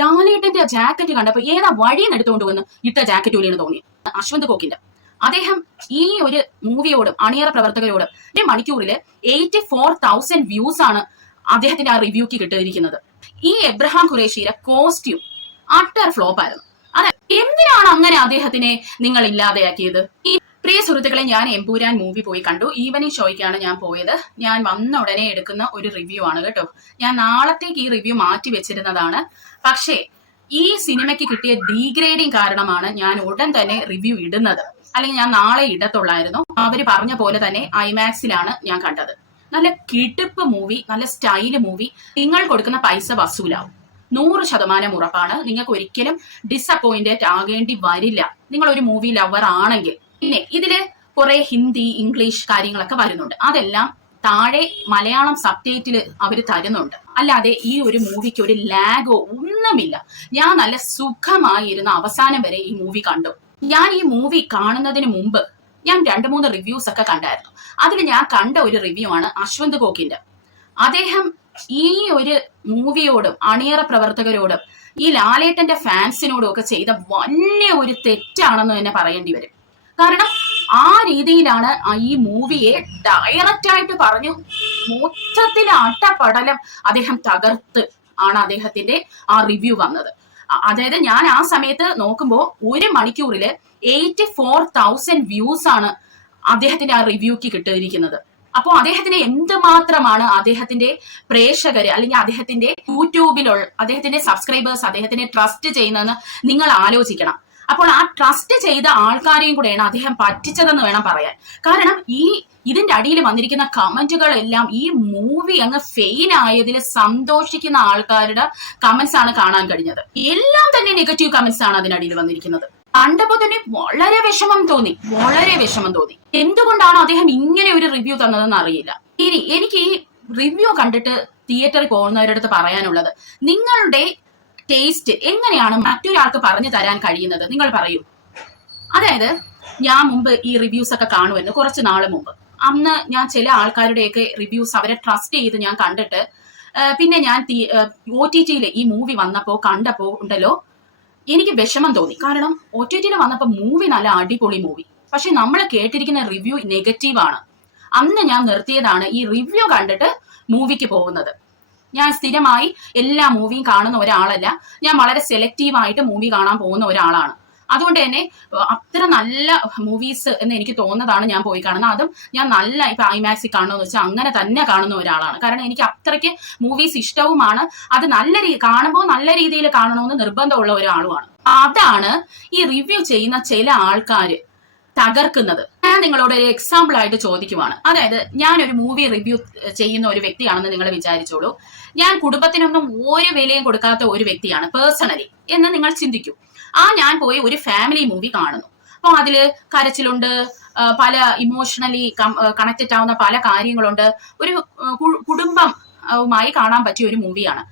ലാലേട്ടന്റെ ജാക്കറ്റ് കണ്ടപ്പോ ഏതാ വഴിന്ന് എടുത്തുകൊണ്ട് വന്ന് ഇട്ട ജാക്കറ്റ് പോലെയാണ് തോന്നി. അശ്വന്ത് കോക്കിന്റെ അദ്ദേഹം ഈ ഒരു മൂവിയോടും അണിയറ പ്രവർത്തകരോടും ഒരു മണിക്കൂറില് 84,000 വ്യൂസ് ആണ് അദ്ദേഹത്തിന്റെ ആ റിവ്യൂക്ക് കിട്ടിയിരിക്കുന്നത്. ഈ എബ്രഹാം ഖുറേഷിയുടെ കോസ്റ്റ്യൂം അട്ടർ ഫ്ലോപ്പ് ആയിരുന്നു. അതെ, എന്തിനാണ് അങ്ങനെ അദ്ദേഹത്തിനെ നിങ്ങൾ ഇല്ലാതെയാക്കിയത്? ഈ പ്രിയ സുഹൃത്തുക്കളെ, ഞാൻ എമ്പൂരാൻ മൂവി പോയി കണ്ടു. ഈവനിങ് ഷോയ്ക്കാണ് ഞാൻ പോയത്. ഞാൻ വന്ന ഉടനെ എടുക്കുന്ന ഒരു റിവ്യൂ ആണ് കേട്ടോ. ഞാൻ നാളത്തേക്ക് ഈ റിവ്യൂ മാറ്റി വെച്ചിരുന്നതാണ്. പക്ഷേ ഈ സിനിമയ്ക്ക് കിട്ടിയ ഡീഗ്രേഡിങ് കാരണമാണ് ഞാൻ ഉടൻ തന്നെ റിവ്യൂ ഇടുന്നത്. അല്ലെങ്കിൽ ഞാൻ നാളെ ഇടത്തുള്ളായിരുന്നു. അവര് പറഞ്ഞ പോലെ തന്നെ ഐമാക്സിലാണ് ഞാൻ കണ്ടത്. നല്ല കിടുപ്പ് മൂവി, നല്ല സ്റ്റൈല് മൂവി. നിങ്ങൾ കൊടുക്കുന്ന പൈസ വസൂലാവും, 100% ഉറപ്പാണ്. നിങ്ങൾക്ക് ഒരിക്കലും ഡിസപ്പോയിന്റഡ് ആകേണ്ടി വരില്ല നിങ്ങൾ ഒരു മൂവി ലവർ ആണെങ്കിൽ. പിന്നെ ഇതില് കുറെ ഹിന്ദി, ഇംഗ്ലീഷ് കാര്യങ്ങളൊക്കെ വരുന്നുണ്ട്. അതെല്ലാം താഴെ മലയാളം സബ്ടൈറ്റിൽ അവർ തരുന്നുണ്ട്. അല്ലാതെ ഈ ഒരു മൂവിക്ക് ഒരു ലാഗോ ഒന്നുമില്ല. ഞാൻ നല്ല സുഖമായിരുന്ന അവസാനം വരെ ഈ മൂവി കണ്ടു. ഞാൻ ഈ മൂവി കാണുന്നതിന് മുമ്പ് ഞാൻ 2-3 റിവ്യൂസ് ഒക്കെ കണ്ടായിരുന്നു. അതിൽ ഞാൻ കണ്ട ഒരു റിവ്യൂ ആണ് അശ്വന്ത് കോക്കിന്റെ. അദ്ദേഹം ഈ ഒരു മൂവിയോടും അണിയറ പ്രവർത്തകരോടും ഈ ലാലേട്ടന്റെ ഫാൻസിനോടും ഒക്കെ ചെയ്ത വലിയ ഒരു തെറ്റാണെന്ന് തന്നെ പറയേണ്ടി വരും. കാരണം ആ രീതിയിലാണ് ഈ മൂവിയെ ഡയറക്റ്റ് ആയിട്ട് പറഞ്ഞു മൊത്തത്തിൽ അട്ടപടലം അദ്ദേഹം തകർത്ത് ആണ് അദ്ദേഹത്തിന്റെ ആ റിവ്യൂ വന്നത്. അതായത് ഞാൻ ആ സമയത്ത് നോക്കുമ്പോൾ 1 മണിക്കൂറില് 84,000 വ്യൂസ് ആണ് അദ്ദേഹത്തിന്റെ ആ റിവ്യൂക്ക് കിട്ടിയിരിക്കുന്നത്. അപ്പോൾ അദ്ദേഹത്തിന് എന്തുമാത്രമാണ് അദ്ദേഹത്തിന്റെ പ്രേക്ഷകര് അല്ലെങ്കിൽ അദ്ദേഹത്തിന്റെ യൂട്യൂബിലുള്ള അദ്ദേഹത്തിന്റെ സബ്സ്ക്രൈബേഴ്സ് അദ്ദേഹത്തിനെ ട്രസ്റ്റ് ചെയ്യുന്നതെന്ന് നിങ്ങൾ ആലോചിക്കണം. അപ്പോൾ ആ ട്രസ്റ്റ് ചെയ്ത ആൾക്കാരെയും കൂടെയാണ് അദ്ദേഹം പറ്റിച്ചതെന്ന് വേണം പറയാൻ. കാരണം ഇതിന്റെ അടിയിൽ വന്നിരിക്കുന്ന കമന്റുകളെല്ലാം ഈ മൂവി അങ്ങ് ഫെയിൽ ആയതിൽ സന്തോഷിക്കുന്ന ആൾക്കാരുടെ കമന്റ്സ് ആണ് കാണാൻ കഴിഞ്ഞത്. എല്ലാം തന്നെ നെഗറ്റീവ് കമന്റ്സ് ആണ് അതിനടിയിൽ വന്നിരിക്കുന്നത്. കണ്ടപ്പോ തന്നെ വളരെ വിഷമം തോന്നി. എന്തുകൊണ്ടാണ് അദ്ദേഹം ഇങ്ങനെ ഒരു റിവ്യൂ തന്നതെന്ന് അറിയില്ല. ഇനി എനിക്ക് ഈ റിവ്യൂ കണ്ടിട്ട് തിയേറ്ററിൽ പോകുന്നവരുടെ അടുത്ത് പറയാനുള്ളത്, നിങ്ങളുടെ ടേസ്റ്റ് എങ്ങനെയാണ് മറ്റൊരാൾക്ക് പറഞ്ഞു തരാൻ കഴിയുന്നത്? നിങ്ങൾ പറയൂ. അതായത് ഞാൻ മുമ്പ് ഈ റിവ്യൂസ് ഒക്കെ കാണുമായിരുന്നു കുറച്ച് നാള് മുമ്പ്. അന്ന് ഞാൻ ചില ആൾക്കാരുടെയൊക്കെ റിവ്യൂസ് അവരെ ട്രസ്റ്റ് ചെയ്ത് ഞാൻ കണ്ടിട്ട് പിന്നെ ഞാൻ OTT-യിൽ ഈ മൂവി വന്നപ്പോ കണ്ടപ്പോ ഉണ്ടല്ലോ എനിക്ക് വിഷമം തോന്നി. കാരണം OTT-യിൽ വന്നപ്പോ മൂവി നല്ല അടിപൊളി മൂവി, പക്ഷെ നമ്മൾ കേട്ടിരിക്കുന്ന റിവ്യൂ നെഗറ്റീവാണ്. അന്ന് ഞാൻ നിർത്തിയതാണ് ഈ റിവ്യൂ കണ്ടിട്ട് മൂവിക്ക് പോകുന്നത്. ഞാൻ സ്ഥിരമായി എല്ലാ മൂവിയും കാണുന്ന ഒരാളല്ല. ഞാൻ വളരെ സെലക്റ്റീവായിട്ട് മൂവി കാണാൻ പോകുന്ന ഒരാളാണ്. അതുകൊണ്ട് തന്നെ അത്ര നല്ല മൂവീസ് എന്ന് എനിക്ക് തോന്നുന്നതാണ് ഞാൻ പോയി കാണുന്നത്. അതും ഞാൻ നല്ല ഇപ്പൊ ഐമാക്സിൽ കാണുമെന്ന് വെച്ചാൽ അങ്ങനെ തന്നെ കാണുന്ന ഒരാളാണ്. കാരണം എനിക്ക് അത്രയ്ക്ക് മൂവീസ് ഇഷ്ടവുമാണ്. അത് കാണുമ്പോൾ നല്ല രീതിയിൽ കാണണമെന്ന് നിർബന്ധമുള്ള ഒരാളുമാണ്. അതാണ് ഈ റിവ്യൂ ചെയ്യുന്ന ചില ആൾക്കാര് തകർക്കുന്നത്. ഞാൻ നിങ്ങളോട് ഒരു എക്സാമ്പിൾ ആയിട്ട് ചോദിക്കുവാണ്. അതായത് ഞാനൊരു മൂവി റിവ്യൂ ചെയ്യുന്ന ഒരു വ്യക്തിയാണെന്ന് നിങ്ങൾ വിചാരിച്ചോളൂ. ഞാൻ കുടുംബത്തിനൊന്നും ഒരു വിലയും കൊടുക്കാത്ത ഒരു വ്യക്തിയാണ് പേഴ്സണലി എന്ന് നിങ്ങൾ ചിന്തിക്കൂ. ഞാൻ പോയി ഒരു ഫാമിലി മൂവി കാണുന്നു. അപ്പൊ അതില് കരച്ചിലുണ്ട്, പല ഇമോഷണലി കണക്റ്റഡ് ആവുന്ന പല കാര്യങ്ങളുണ്ട്. ഒരു കുടുംബമായി കാണാൻ പറ്റിയ ഒരു മൂവിയാണ്.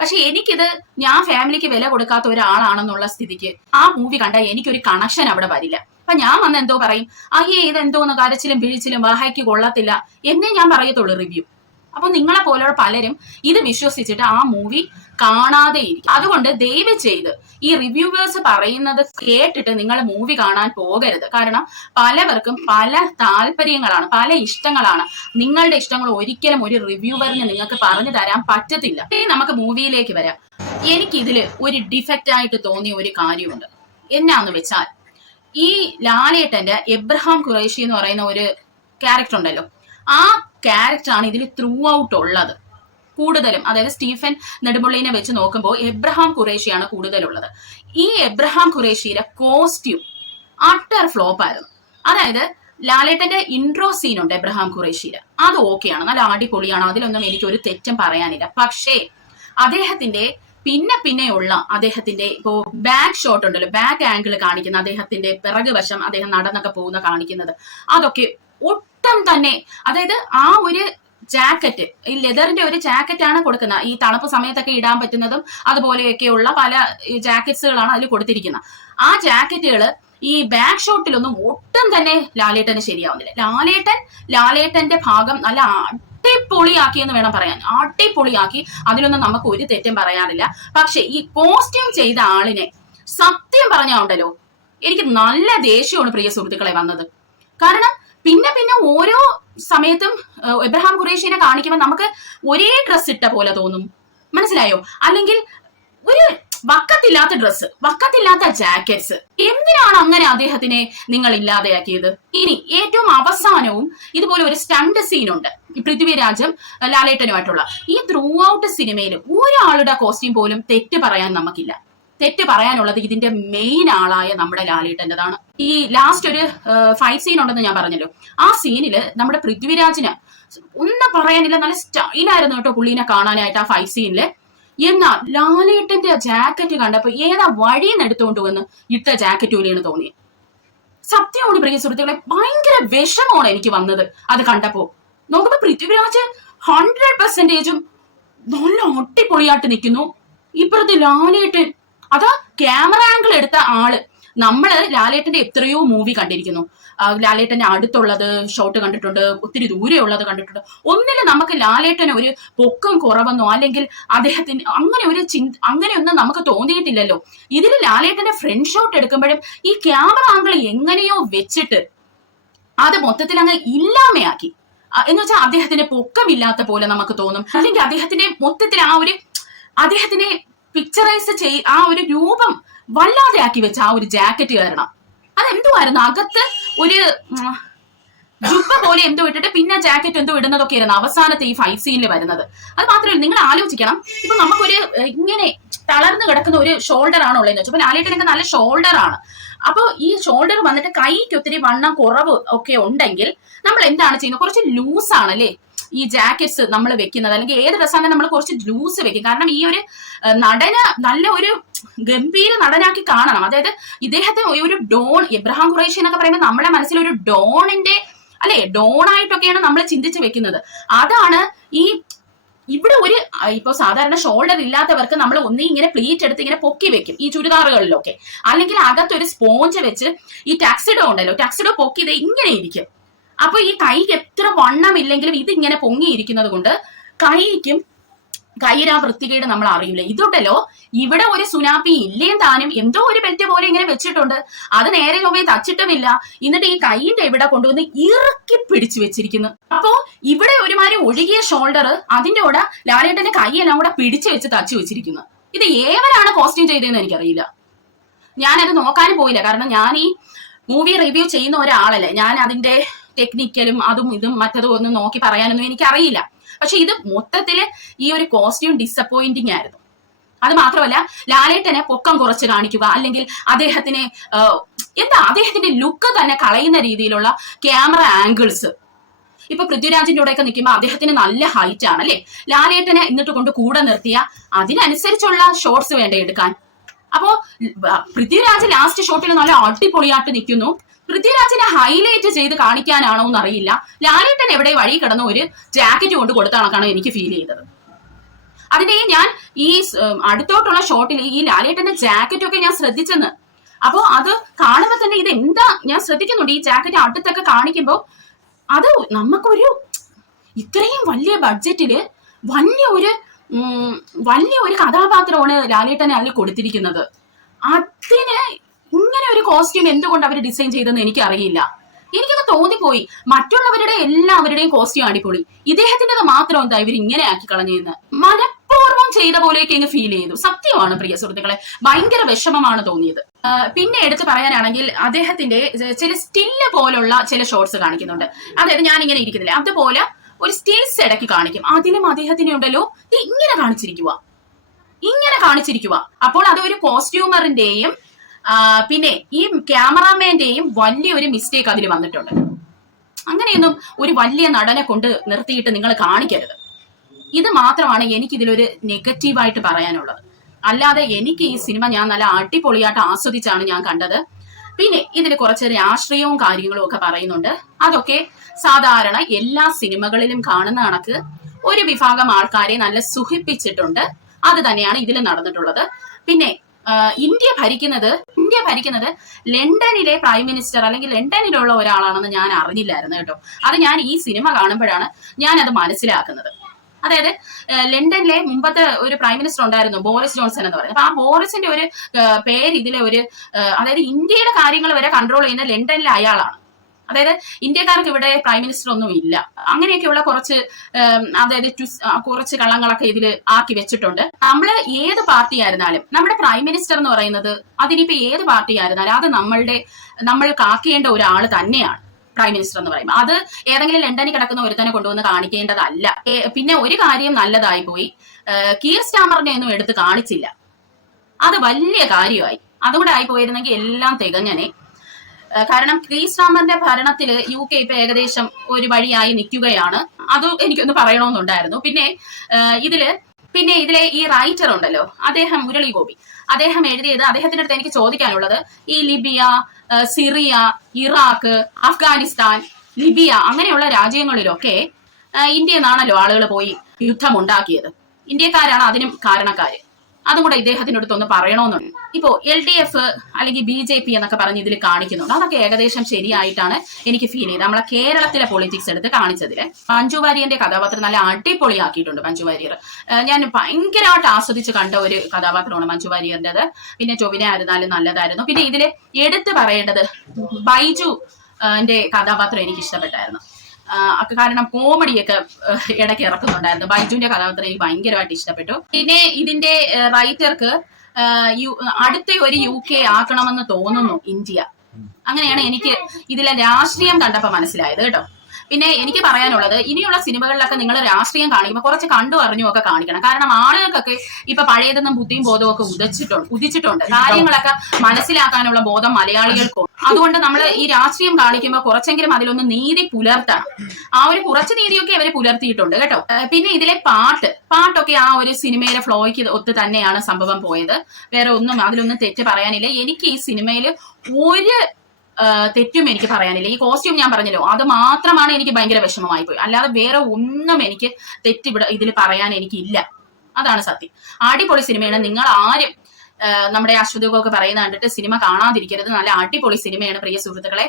പക്ഷെ എനിക്കിത് ഞാൻ ഫാമിലിക്ക് വില കൊടുക്കാത്ത ഒരാളാണെന്നുള്ള സ്ഥിതിക്ക് ആ മൂവി കണ്ടാൽ എനിക്കൊരു കണക്ഷൻ അവിടെ വരില്ല. അപ്പൊ ഞാൻ വന്ന് എന്തോ പറയും, അയ്യേ ഇതെന്തോന്ന് കരച്ചിലും പിഴിച്ചിലും വാഹയ്ക്ക് കൊള്ളത്തില്ല എന്നേ ഞാൻ പറയത്തുള്ളൂ റിവ്യൂ. അപ്പൊ നിങ്ങളെ പോലുള്ള പലരും ഇത് വിശ്വസിച്ചിട്ട് ആ മൂവി കാണാതെ ഇരിക്കും. അതുകൊണ്ട് ദയവ് ചെയ്ത് ഈ റിവ്യൂവേഴ്സ് പറയുന്നത് കേട്ടിട്ട് നിങ്ങൾ മൂവി കാണാൻ പോകരുത്. കാരണം പലവർക്കും പല താല്പര്യങ്ങളാണ്, പല ഇഷ്ടങ്ങളാണ്. നിങ്ങളുടെ ഇഷ്ടങ്ങൾ ഒരിക്കലും ഒരു റിവ്യൂവറിന് നിങ്ങൾക്ക് പറഞ്ഞു തരാൻ പറ്റത്തില്ല. നമുക്ക് മൂവിയിലേക്ക് വരാം. എനിക്കിതില് ഒരു ഡിഫക്റ്റ് ആയിട്ട് തോന്നിയ ഒരു കാര്യമുണ്ട്. എന്നാന്ന് വെച്ചാൽ ഈ ലാലേട്ടന്റെ എബ്രഹാം ഖുറേഷി എന്ന് പറയുന്ന ഒരു ക്യാരക്ടർ ഉണ്ടല്ലോ, ആ ക്യാരക്ടറാണ് ഇതിൽ ത്രൂ ഔട്ട് ഉള്ളത് കൂടുതലും. അതായത് സ്റ്റീഫൻ നെടുമുള്ളിനെ വെച്ച് നോക്കുമ്പോൾ എബ്രഹാം ഖുറേഷിയാണ് കൂടുതലുള്ളത്. ഈ എബ്രഹാം ഖുറേഷിയുടെ കോസ്റ്റ്യൂം അട്ടർ ഫ്ലോപ്പ് ആയിരുന്നു. അതായത് ലാലേട്ടന്റെ ഇൻട്രോ സീൻ ഉണ്ട് എബ്രഹാം ഖുറേഷിയുടെ, അത് ഓക്കെയാണ്, നല്ല അടിപൊളിയാണ്, അതിലൊന്നും എനിക്ക് ഒരു തെറ്റും പറയാനില്ല. പക്ഷേ അദ്ദേഹത്തിന്റെ പിന്നെയുള്ള അദ്ദേഹത്തിന്റെ ഇപ്പോ ബാക്ക് ഷോട്ട് ഉണ്ടല്ലോ, ബാക്ക് ആംഗിൾ കാണിക്കുന്ന അദ്ദേഹത്തിന്റെ പിറക് വശം അദ്ദേഹം നടന്നൊക്കെ പോകുന്ന കാണിക്കുന്നത്, അതൊക്കെ ഒട്ടും തന്നെ, അതായത് ആ ഒരു ജാക്കറ്റ്, ഈ ലെതറിന്റെ ഒരു ജാക്കറ്റ് ആണ് കൊടുക്കുന്നത്. ഈ തണുപ്പ് സമയത്തൊക്കെ ഇടാൻ പറ്റുന്നതും അതുപോലെയൊക്കെയുള്ള പല ജാക്കറ്റ്സുകളാണ് അതിൽ കൊടുത്തിരിക്കുന്നത്. ആ ജാക്കറ്റുകൾ ഈ ബാക്ക് ഷോട്ടിലൊന്നും ഒട്ടും തന്നെ ലാലേട്ടന് ശരിയാവുന്നില്ല. ലാലേട്ടന്റെ ഭാഗം നല്ല അടിപൊളിയാക്കി എന്ന് വേണം പറയാൻ. അടിപൊളിയാക്കി, അതിലൊന്നും നമുക്ക് ഒരു തെറ്റും പറയാനില്ല. പക്ഷെ ഈ കോസ്റ്റ്യൂം ചെയ്ത ആളിനെ സത്യം പറഞ്ഞാ ഉണ്ടല്ലോ, എനിക്ക് നല്ല ദേഷ്യമാണ് പ്രിയ സുഹൃത്തുക്കളെ വന്നത്. കാരണം പിന്നെ ഓരോ സമയത്തും എബ്രഹാം ഖുറേഷിനെ കാണിക്കുമ്പോൾ നമുക്ക് ഒരേ ഡ്രസ് ഇട്ട പോലെ തോന്നും, മനസ്സിലായോ? അല്ലെങ്കിൽ ഒരു വക്കത്തില്ലാത്ത ഡ്രസ്സ്, വക്കത്തില്ലാത്ത ജാക്കറ്റ്സ്. എന്തിനാണ് അങ്ങനെ അദ്ദേഹത്തിനെ നിങ്ങൾ ഇല്ലാതെയാക്കിയത്? ഇനി ഏറ്റവും അവസാനവും ഇതുപോലെ ഒരു സ്റ്റണ്ട് സീനുണ്ട് പൃഥ്വിരാജും ലാലേട്ടനുമായിട്ടുള്ള. ഈ ത്രൂ ഔട്ട് സിനിമയിൽ ഒരാളുടെ കോസ്റ്റ്യൂം പോലും തെറ്റ് പറയാൻ നമുക്കില്ല. തെറ്റ് പറയാനുള്ളത് ഇതിന്റെ മെയിൻ ആളായ നമ്മുടെ ലാലേട്ടൻ്റെതാണ്. ഈ ലാസ്റ്റ് ഒരു ഫൈറ്റ് സീൻ ഉണ്ടെന്ന് ഞാൻ പറഞ്ഞല്ലോ. ആ സീനില് നമ്മുടെ പൃഥ്വിരാജിന് ഒന്നും പറയാനില്ല, നല്ല സ്റ്റൈലായിരുന്നു കേട്ടോ പുള്ളീനെ കാണാനായിട്ട് ആ ഫൈറ്റ് സീനില്. എന്നാൽ ലാലേട്ടന്റെ ജാക്കറ്റ് കണ്ടപ്പോ ഏതാ വഴിന്ന് എടുത്തുകൊണ്ട് വന്ന് ഇട്ട ജാക്കറ്റ് പോലെയാണ് തോന്നിയത്. സത്യമാണ് പ്രിയ സുഹൃത്തുക്കളെ, ഭയങ്കര വിഷമമാണ് എനിക്ക് വന്നത് അത് കണ്ടപ്പോ. നോക്കുമ്പോ പൃഥ്വിരാജ് 100% നല്ല അടിപൊളിയായിട്ട് നിൽക്കുന്നു. ഇപ്പുറത്ത് ലാലേട്ടൻ, അതാ ക്യാമറ ആംഗിൾ എടുത്ത ആള്. നമ്മള് ലാലേട്ടന്റെ എത്രയോ മൂവി കണ്ടിരിക്കുന്നു. ലാലേട്ടന്റെ അടുത്തുള്ളത് ഷോട്ട് കണ്ടിട്ടുണ്ട്, ഒത്തിരി ദൂരെ ഉള്ളത് കണ്ടിട്ടുണ്ട്. ഒന്നില് നമുക്ക് ലാലേട്ടന് ഒരു പൊക്കം കുറവെന്നോ അല്ലെങ്കിൽ അദ്ദേഹത്തിന് അങ്ങനെയൊന്നും നമുക്ക് തോന്നിയിട്ടില്ലല്ലോ. ഇതിൽ ലാലേട്ടന്റെ ഫ്രണ്ട് ഷോട്ട് എടുക്കുമ്പോഴും ഈ ക്യാമറ ആംഗിൾ എങ്ങനെയോ വെച്ചിട്ട് അത് മൊത്തത്തിൽ അങ്ങ് ഇല്ലാമയാക്കി. എന്ന് വെച്ചാൽ അദ്ദേഹത്തിന് പൊക്കമില്ലാത്ത പോലെ നമുക്ക് തോന്നും. അല്ലെങ്കിൽ അദ്ദേഹത്തിന്റെ മൊത്തത്തിൽ അദ്ദേഹത്തിനെ പിക്ചറൈസ് ആ ഒരു രൂപം വല്ലാതെ ആക്കി വെച്ച ആ ഒരു ജാക്കറ്റ് കാരണം. അതെന്തുവായിരുന്നു, അകത്ത് ഒരു ജുബ്ബ പോലെ എന്തോ ഇട്ടിട്ട് പിന്നെ ജാക്കറ്റ് എന്തോ ഇടുന്നതൊക്കെ ആയിരുന്നു അവസാനത്തെ ഈ ഫൈറ്റ് സീനിൽ വരുന്നത്. അത് മാത്രമല്ല, നിങ്ങൾ ആലോചിക്കണം, ഇപ്പൊ നമുക്കൊരു ഇങ്ങനെ തളർന്നു കിടക്കുന്ന ഒരു ഷോൾഡർ ആണോ ഉള്ളതെന്ന് വെച്ചാൽ ലാലേട്ടനൊക്കെ നല്ല ഷോൾഡർ ആണ്. അപ്പൊ ഈ ഷോൾഡർ വന്നിട്ട് കൈക്ക് ഒത്തിരി വണ്ണം കുറവ് ഒക്കെ ഉണ്ടെങ്കിൽ നമ്മൾ എന്താണ് ചെയ്യുന്നത്, കുറച്ച് ലൂസ് ആണല്ലേ ഈ ജാക്കറ്റ്സ് നമ്മൾ വെക്കുന്നത്. അല്ലെങ്കിൽ ഏത് ഡ്രസ്സാണെങ്കിൽ നമ്മൾ കുറച്ച് ലൂസ് വെക്കും. കാരണം ഈ ഒരു നടന് നല്ല ഒരു ഗംഭീര നടനാക്കി കാണണം. അതായത് ഇദ്ദേഹത്തെ ഒരു ഡോൺ, എബ്രഹാം ഖുറൈഷി എന്നൊക്കെ പറയുമ്പോൾ നമ്മുടെ മനസ്സിൽ ഒരു ഡോണിന്റെ അല്ലെ, ഡോണായിട്ടൊക്കെയാണ് നമ്മൾ ചിന്തിച്ച് വെക്കുന്നത്. അതാണ് ഇവിടെ ഇപ്പൊ സാധാരണ ഷോൾഡർ ഇല്ലാത്തവർക്ക് നമ്മൾ ഒന്നീ ഇങ്ങനെ പ്ലീറ്റ് എടുത്ത് ഇങ്ങനെ പൊക്കി വെക്കും ഈ ചുരിദാറുകളിലൊക്കെ, അല്ലെങ്കിൽ അകത്തൊരു സ്പോഞ്ച് വെച്ച് ഈ ടാക്സിഡോ ഉണ്ടല്ലോ, ടാക്സിഡോ പൊക്കി ഇത് ഇങ്ങനെ ഇരിക്കും. അപ്പൊ ഈ കൈക്ക് എത്ര വണ്ണമില്ലെങ്കിലും ഇതിങ്ങനെ പൊങ്ങിയിരിക്കുന്നത് കൊണ്ട് കൈയിരാ വൃത്തികേട് നമ്മൾ അറിയില്ല. ഇതുണ്ടല്ലോ, ഇവിടെ ഒരു സുനാപ്പി ഇല്ലേം താനും എന്തോ ഒരു ബെൽറ്റ് പോലെ ഇങ്ങനെ വെച്ചിട്ടുണ്ട്, അത് നേരെ ചൊവ്വേ തച്ചിട്ടുമില്ല. എന്നിട്ട് ഈ കൈയിന്റെ ഇവിടെ കൊണ്ടുവന്ന് ഇറുക്കി പിടിച്ചു വെച്ചിരിക്കുന്നു. അപ്പോ ഇവിടെ ഒരുമാതിരി ഒഴുകിയ ഷോൾഡർ, അതിന്റെ കൂടെ ലാലേട്ടന്റെ കൈയെല്ലാം കൂടെ പിടിച്ചു വെച്ച് തച്ചു വെച്ചിരിക്കുന്നു. ഇത് ഏവരാണ് കോസ്റ്റ്യൂം ചെയ്തതെന്ന് എനിക്കറിയില്ല. ഞാനത് നോക്കാനും പോയില്ല, കാരണം ഞാൻ ഈ മൂവി റിവ്യൂ ചെയ്യുന്ന ഒരാളല്ലേ. ഞാൻ അതിന്റെ ടെക്നിക്കലും അതും ഇതും മറ്റതും ഒന്നും നോക്കി പറയാനൊന്നും എനിക്കറിയില്ല. പക്ഷെ ഇത് മൊത്തത്തില് ഈ ഒരു കോസ്റ്റ്യൂം ഡിസപ്പോയിന്റിങ് ആയിരുന്നു. അത് മാത്രമല്ല, ലാലേട്ടനെ പൊക്കം കുറച്ച് കാണിക്കുക, അല്ലെങ്കിൽ അദ്ദേഹത്തിന്റെ ലുക്ക് തന്നെ കളയുന്ന രീതിയിലുള്ള ക്യാമറ ആംഗിൾസ്. ഇപ്പൊ പൃഥ്വിരാജിന്റെ കൂടെയൊക്കെ നിൽക്കുമ്പോൾ അദ്ദേഹത്തിന് നല്ല ഹൈറ്റ് ആണ് അല്ലെ, ലാലേട്ടനെ എന്നിട്ട് കൊണ്ട് കൂടെ നിർത്തിയ അതിനനുസരിച്ചുള്ള ഷോട്ട്സ് വേണ്ട എടുക്കാൻ. അപ്പോ പൃഥ്വിരാജ് ലാസ്റ്റ് ഷോട്ടിൽ നല്ല അടിപൊളിയായിട്ട് നിൽക്കുന്നു. പൃഥ്വിരാജിനെ ഹൈലൈറ്റ് ചെയ്ത് കാണിക്കാനാണോ എന്നറിയില്ല, ലാലേട്ടൻ എവിടെ വഴി കിടന്ന ഒരു ജാക്കറ്റ് കൊണ്ട് കൊടുത്ത കണക്കാണ് എനിക്ക് ഫീൽ ചെയ്തത്. അതിന്റെ ഞാൻ ഈ അടുത്തോട്ടുള്ള ഷോട്ടിൽ ഈ ലാലേട്ടന്റെ ജാക്കറ്റ് ഒക്കെ ഞാൻ ശ്രദ്ധിച്ചെന്ന്. അപ്പോ അത് കാണുമ്പോ തന്നെ ഇത് എന്താ ഞാൻ ശ്രദ്ധിക്കുന്നുണ്ട്. ഈ ജാക്കറ്റ് അടുത്തൊക്കെ കാണിക്കുമ്പോ അത് നമുക്കൊരു ഇത്രയും വലിയ ബഡ്ജറ്റില് വലിയ ഒരു കഥാപാത്രമാണ് ലാലേട്ടനെ അതിൽ കൊടുത്തിരിക്കുന്നത്. അതിന് ഇങ്ങനെ ഒരു കോസ്റ്റ്യൂം എന്തുകൊണ്ട് അവർ ഡിസൈൻ ചെയ്തെന്ന് എനിക്കറിയില്ല. എനിക്കത് തോന്നിപ്പോയി. മറ്റുള്ളവരുടെ എല്ലാവരുടെയും കോസ്റ്റ്യൂം അടിപൊളി, ഇദ്ദേഹത്തിൻ്റെത് മാത്രം എന്താ ഇവർ ഇങ്ങനെ ആക്കി കളഞ്ഞെന്ന് മനഃപൂർവ്വം ചെയ്ത പോലെയൊക്കെ അങ്ങ് ഫീൽ ചെയ്തു. സത്യമാണ് പ്രിയ സുഹൃത്തുക്കളെ, ഭയങ്കര വിഷമമാണ് തോന്നിയത്. പിന്നെ എടുത്ത് പറയാനാണെങ്കിൽ അദ്ദേഹത്തിന്റെ ചില സ്റ്റില്ല് പോലുള്ള ചില ഷോട്ട്സ് കാണിക്കുന്നുണ്ട്. അതായത് ഞാൻ ഇങ്ങനെ ഇരിക്കുന്നില്ല, അതുപോലെ ഒരു സ്റ്റിൽസ് ഇടയ്ക്ക് കാണിക്കും. അതിലും അദ്ദേഹത്തിനെ ഉണ്ടല്ലോ ഇങ്ങനെ കാണിച്ചിരിക്കുക. അപ്പോൾ അത് ഒരു കോസ്റ്റ്യൂമറിന്റെയും പിന്നെ ഈ ക്യാമറാമാന്റെയും വലിയൊരു മിസ്റ്റേക്ക് അതിൽ വന്നിട്ടുണ്ട്. അങ്ങനെയൊന്നും ഒരു വലിയ നടനെ കൊണ്ട് നിർത്തിയിട്ട് നിങ്ങൾ കാണിക്കരുത്. ഇത് മാത്രമാണ് എനിക്കിതിലൊരു നെഗറ്റീവായിട്ട് പറയാനുള്ളത്. അല്ലാതെ എനിക്ക് ഈ സിനിമ ഞാൻ നല്ല അടിപൊളിയായിട്ട് ആസ്വദിച്ചാണ് ഞാൻ കണ്ടത്. പിന്നെ ഇതിൽ കുറച്ച് രാഷ്ട്രീയവും കാര്യങ്ങളും ഒക്കെ പറയുന്നുണ്ട്. അതൊക്കെ സാധാരണ എല്ലാ സിനിമകളിലും കാണുന്ന കണക്ക് ഒരു വിഭാഗം ആൾക്കാരെ നല്ല സുഖിപ്പിച്ചിട്ടുണ്ട്. അത് തന്നെയാണ് ഇതിൽ നടന്നിട്ടുള്ളത്. പിന്നെ ഇന്ത്യ ഇന്ത്യ ഭരിക്കുന്നത് ലണ്ടനിലെ പ്രൈം മിനിസ്റ്റർ അല്ലെങ്കിൽ ലണ്ടനിലുള്ള ഒരാളാണെന്ന് ഞാൻ അറിഞ്ഞില്ലായിരുന്നു കേട്ടോ. അത് ഞാൻ ഈ സിനിമ കാണുമ്പോഴാണ് ഞാൻ അത് മനസ്സിലാക്കുന്നത്. അതായത് ലണ്ടനിലെ മുമ്പത്തെ ഒരു പ്രൈം മിനിസ്റ്റർ ഉണ്ടായിരുന്നു, ബോറിസ് ജോൺസൺ എന്ന് പറയുന്നത്. അപ്പൊ ആ ബോറിസിന്റെ ഒരു പേര് ഇതിലെ ഒരു അതായത് ഇന്ത്യയുടെ കാര്യങ്ങൾ വരെ കൺട്രോൾ ചെയ്യുന്ന ലണ്ടനിലെ അയാളാണ്. അതായത് ഇന്ത്യക്കാർക്ക് ഇവിടെ പ്രൈം മിനിസ്റ്റർ ഒന്നും ഇല്ല. അങ്ങനെയൊക്കെയുള്ള അതായത് കുറച്ച് കള്ളങ്ങളൊക്കെ ഇതിൽ ആക്കി വെച്ചിട്ടുണ്ട്. നമ്മള് ഏത് പാർട്ടി ആയിരുന്നാലും നമ്മുടെ പ്രൈം മിനിസ്റ്റർ എന്ന് പറയുന്നത് അതിനിപ്പോ ഏത് പാർട്ടി ആയിരുന്നാലും അത് നമ്മൾ കാക്കേണ്ട ഒരാൾ തന്നെയാണ് പ്രൈം മിനിസ്റ്റർ എന്ന് പറയുമ്പോൾ. അത് ഏതെങ്കിലും ലണ്ടനിൽ കിടക്കുന്ന ഒരുത്തനെ കൊണ്ടുവന്ന് കാണിക്കേണ്ടതല്ല. പിന്നെ ഒരു കാര്യം നല്ലതായി പോയി, കീർ സ്റ്റാമറിനെ ഒന്നും എടുത്ത് കാണിച്ചില്ല. അത് വലിയ കാര്യമായി. അതുകൂടെ ആയി പോയിരുന്നെങ്കിൽ എല്ലാം തികഞ്ഞനെ. കാരണം കീർ സ്റ്റാമറിന്റെ ഭരണത്തില് UK ഇപ്പൊ ഏകദേശം ഒരു വഴിയായി നിൽക്കുകയാണ്. അത് എനിക്കൊന്ന് പറയണമെന്നുണ്ടായിരുന്നു. പിന്നെ ഇതിലെ ഈ റൈറ്റർ ഉണ്ടല്ലോ, അദ്ദേഹം മുരളി ഗോപി, അദ്ദേഹം എഴുതിയത്, അദ്ദേഹത്തിന്റെ അടുത്ത് എനിക്ക് ചോദിക്കാനുള്ളത്, ഈ Libya, Syria, Iraq, Afghanistan, Libya അങ്ങനെയുള്ള രാജ്യങ്ങളിലൊക്കെ ഇന്ത്യയിൽ നിന്നാണല്ലോ ആളുകൾ പോയി യുദ്ധം ഉണ്ടാക്കിയത്. ഇന്ത്യക്കാരാണ് അതിനും കാരണക്കാര്. അതും കൂടെ ഇദ്ദേഹത്തിനടുത്തൊന്ന് പറയണമെന്നുണ്ട്. ഇപ്പോ LDF അല്ലെങ്കിൽ BJP എന്നൊക്കെ പറഞ്ഞ് ഇതിൽ കാണിക്കുന്നുണ്ട്. അതൊക്കെ ഏകദേശം ശരിയായിട്ടാണ് എനിക്ക് ഫീൽ ചെയ്തത്. നമ്മളെ കേരളത്തിലെ പൊളിറ്റിക്സ് എടുത്ത് കാണിച്ചതില് മഞ്ജു വാര്യന്റെ കഥാപാത്രം നല്ല അടിപൊളിയാക്കിയിട്ടുണ്ട്. മഞ്ജു വാര്യർ ഞാൻ ഭയങ്കരമായിട്ട് ആസ്വദിച്ച് കണ്ട ഒരു കഥാപാത്രമാണ് മഞ്ജു വാര്യറിൻ്റെത്. പിന്നെ ടൊവിനോ ആയിരുന്നാലും നല്ലതായിരുന്നു. പിന്നെ ഇതില് എടുത്തു പറയേണ്ടത് ബൈജു കഥാപാത്രം എനിക്ക് ഇഷ്ടപ്പെട്ടായിരുന്നു. കാരണം കോമഡിയൊക്കെ ഇടയ്ക്ക് ഇറക്കുന്നുണ്ടായിരുന്നു. ബൈജുവിന്റെ കഥാപാത്രം എനിക്ക് ഭയങ്കരമായിട്ട് ഇഷ്ടപ്പെട്ടു. പിന്നെ ഇതിന്റെ റൈറ്റർക്ക് അടുത്ത ഒരു UK ആക്കണമെന്ന് തോന്നുന്നു ഇന്ത്യ. അങ്ങനെയാണ് എനിക്ക് ഇതിലെ രാഷ്ട്രീയം കണ്ടപ്പോ മനസ്സിലായത് കേട്ടോ. പിന്നെ എനിക്ക് പറയാനുള്ളത്, ഇനിയുള്ള സിനിമകളിലൊക്കെ നിങ്ങൾ രാഷ്ട്രീയം കാണിക്കുമ്പോൾ കുറച്ച് കണ്ടു അറിഞ്ഞും ഒക്കെ കാണിക്കണം. കാരണം ആളുകൾക്കൊക്കെ ഇപ്പൊ പഴയതെന്നും ബുദ്ധിയും ബോധവും ഒക്കെ ഉദിച്ചിട്ടുണ്ട്. കാര്യങ്ങളൊക്കെ മനസ്സിലാക്കാനുള്ള ബോധം മലയാളികൾക്കും. അതുകൊണ്ട് നമ്മൾ ഈ രാഷ്ട്രീയം കാണിക്കുമ്പോൾ കുറച്ചെങ്കിലും അതിലൊന്ന് നീതി പുലർത്തണം. ആ ഒരു കുറച്ച് നീതിയൊക്കെ അവര് പുലർത്തിയിട്ടുണ്ട് കേട്ടോ. പിന്നെ ഇതിലെ പാട്ടൊക്കെ ആ ഒരു സിനിമയിലെ ഫ്ലോയ്ക്ക് ഒത്ത് തന്നെയാണ് സംഭവം പോയത്. വേറെ ഒന്നും അതിലൊന്നും തെറ്റ് പറയാനില്ല. എനിക്ക് ഈ സിനിമയിൽ ഒരു തെറ്റും എനിക്ക് പറയാനില്ല. ഈ കോസ്റ്റ്യൂം ഞാൻ പറഞ്ഞല്ലോ, അത് മാത്രമാണ് എനിക്ക് ഭയങ്കര വിഷമമായി പോയി. അല്ലാതെ വേറെ ഒന്നും എനിക്ക് ഇതിൽ പറയാൻ എനിക്കില്ല. അതാണ് സത്യം. അടിപൊളി സിനിമയാണ്. നിങ്ങൾ ആരും നമ്മുടെ അശ്വതമൊക്കെ പറയുന്ന കണ്ടിട്ട് സിനിമ കാണാതിരിക്കരുത്. നല്ല അടിപൊളി സിനിമയാണ് പ്രിയ സുഹൃത്തുക്കളെ.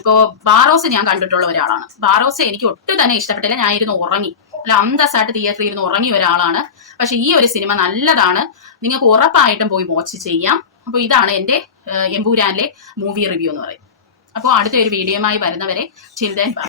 ഇപ്പോ ബാറോസ് ഞാൻ കണ്ടിട്ടുള്ള ഒരാളാണ്. ബാറോസ് എനിക്ക് ഒട്ടും തന്നെ ഇഷ്ടപ്പെട്ടില്ല. ഞാൻ ഇരുന്ന് ഉറങ്ങി. അല്ല, അന്തസ്സായിട്ട് തിയേറ്ററിൽ ഇരുന്ന് ഉറങ്ങിയ ഒരാളാണ്. പക്ഷെ ഈ ഒരു സിനിമ നല്ലതാണ്. നിങ്ങൾക്ക് ഉറപ്പായിട്ടും പോയി വാച്ച് ചെയ്യാം. അപ്പോൾ ഇതാണ് എൻ്റെ എമ്പുരാനിലെ മൂവി റിവ്യൂ എന്ന് പറയും. അപ്പോൾ അടുത്ത ഒരു വീഡിയോയുമായി വരുന്നവരെ ചിൽ ദെൻ ബൈ.